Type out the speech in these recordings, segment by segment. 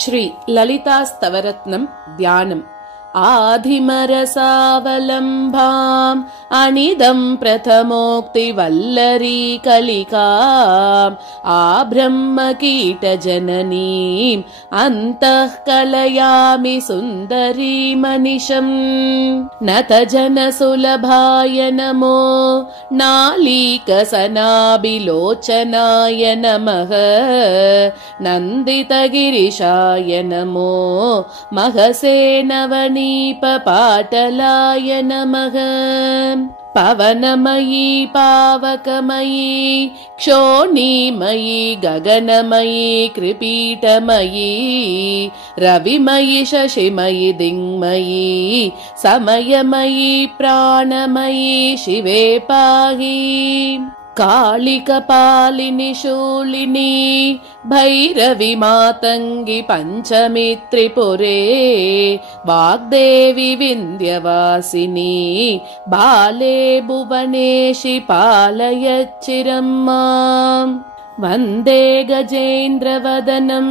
श्री ललितास्तवरत्नं ध्यानम् आधिमरसावलम्भाम् अनिदं प्रथमोक्तिवल्लरी कलिकाम् आब्रह्मकीटजननीम् अन्तः कलयामि सुन्दरीमनिशम् नतजनसुलभाय नमो नालीकसनाभिलोचनाय नमः नन्दितगिरिशाय नमो महसे नवनीपपाटलाय नमः पवनमयी पावकमयी क्षोणीमयी गगनमयी कृपीटमयी रविमयी शशिमयी दिङ्मयी समयमयी प्राणमयी शिवे पाहि कालिकपालिनि शूलिनी भैरवी मातङ्गी पञ्चमी त्रिपुरे वाग्देवी विन्ध्यवासिनी बाले भुवनेशि पालयच्चिरं माम् वन्दे गजेन्द्रवदनं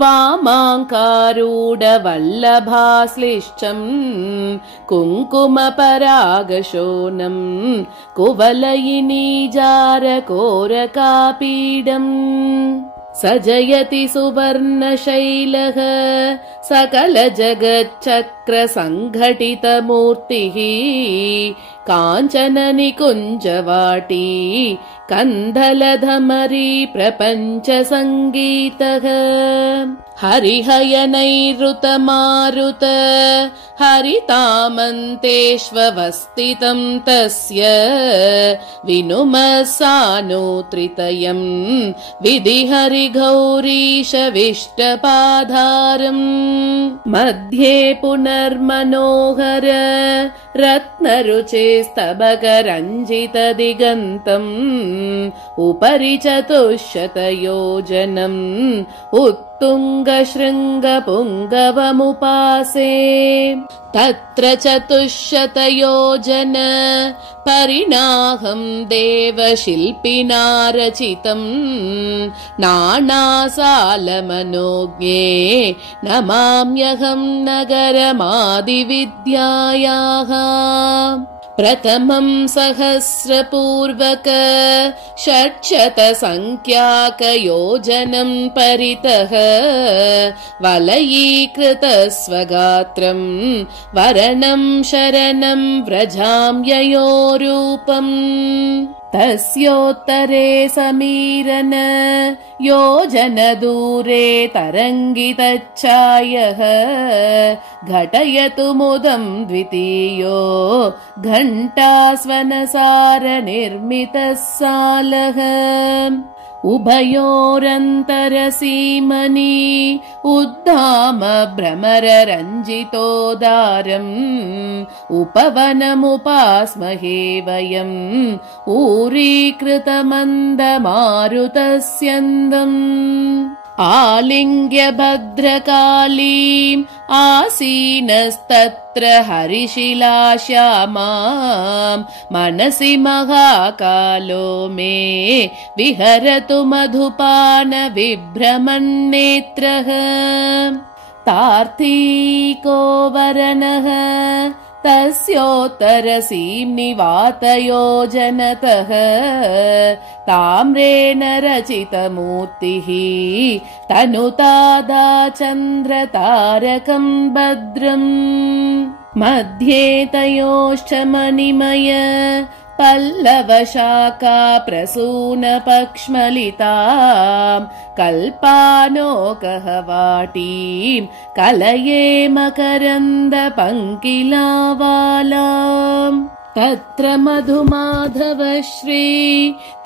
वामाङ्कारूढवल्लभाश्लिष्टं कुङ्कुमपरागशोनं कुवलयिनीजारकोरकापीडम् सजयति सुवर्णशैलः सकलजगच्चक्रसङ्घटितमूर्तिः काञ्चननिकुञ्जवाटी कन्दलधमरी प्रपञ्चसङ्गीतः हरिहयनैरुतमारुत हरितामन्तेष्वस्थितं तस्य विनुमसानुत्रितयं विधिहरिगौरीशविष्टपाधारम् मध्ये पुनर्मनोहर रत्नरुचिस्तबकरञ्जितदिगन्तम् उपरि चतुश्शतयोजनम् उत्तुङ्गशृङ्गपुङ्गवमुपासे तत्र चतुश्शतयोजन परिणाहं देवशिल्पिना रचितम् नानासालमनोज्ञे नमाम्यहं नगरमादिविद्यायाः प्रथमं सहस्रपूर्वक षट्शतसङ्ख्याकयोजनं परितः वलयीकृतस्वगात्रं वरणं शरणं व्रजाम्ययोरूपम् तस्योत्तरे समीरन योजन दूरे तरङ्गितच्छायः घटयतु मुदं द्वितीयो घण्टास्वनसार निर्मितः सालः उभयोरन्तरसीमनि उद्धाम भ्रमररञ्जितोदारम् उपवनमुपास्महे वयम् ऊरीकृतमन्दमारुतस्यन्दम् आलिङ्ग्य भद्रकालीम् आसीनस्तत्र हरिशिलाश्यामाम् मनसि महाकालो मे विहरतु मधुपान विभ्रमन्नेत्रः तार्थिको वरनः तस्योत्तरसीम्नि वातयोजनतः ताम्रेण रचितमूर्तिः तनुतादा चन्द्रतारकं भद्रम् मध्ये तयोश्च मणिमय पल्लवशाखा प्रसूनपक्ष्मलिताम् कल्पानोकहवाटीं कलये मकरन्दपङ्किलावालाम् तत्र मधुमाधवश्री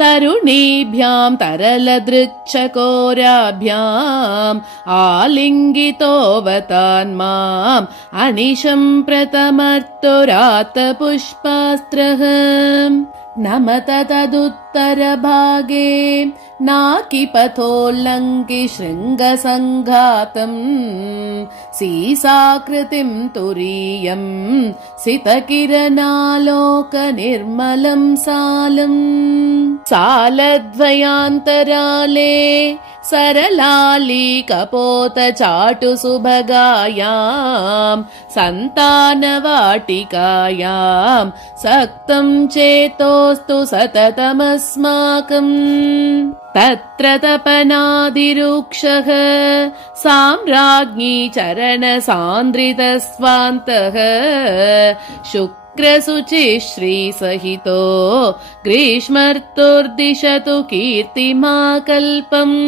तरुणीभ्यां तरलदृच्छकोराभ्याम् आलिङ्गितोऽवतान्माम् अनिशं प्रथमर्तुरातपुष्पास्त्रः नमत तदुत्तरभागे नाकिपथोल्लङ्घि शृङ्गसङ्घातम् सीसाकृतिं तुरीयं सितकिरणालोकनिर्मलं सालम् सालद्वयान्तराले सरलालीकपोतचाटुसुभगायाम् सन्तानवाटिकायाम् सक्तम् चेतोऽस्तु सततमस्माकम् तत्र तपनादिरुक्षः साम्राज्ञी चरणसान्द्रितस्वान्तः शुक्रशुचिः श्रीसहितो ग्रीष्मर्तुर्दिशतु कीर्तिमाकल्पम्।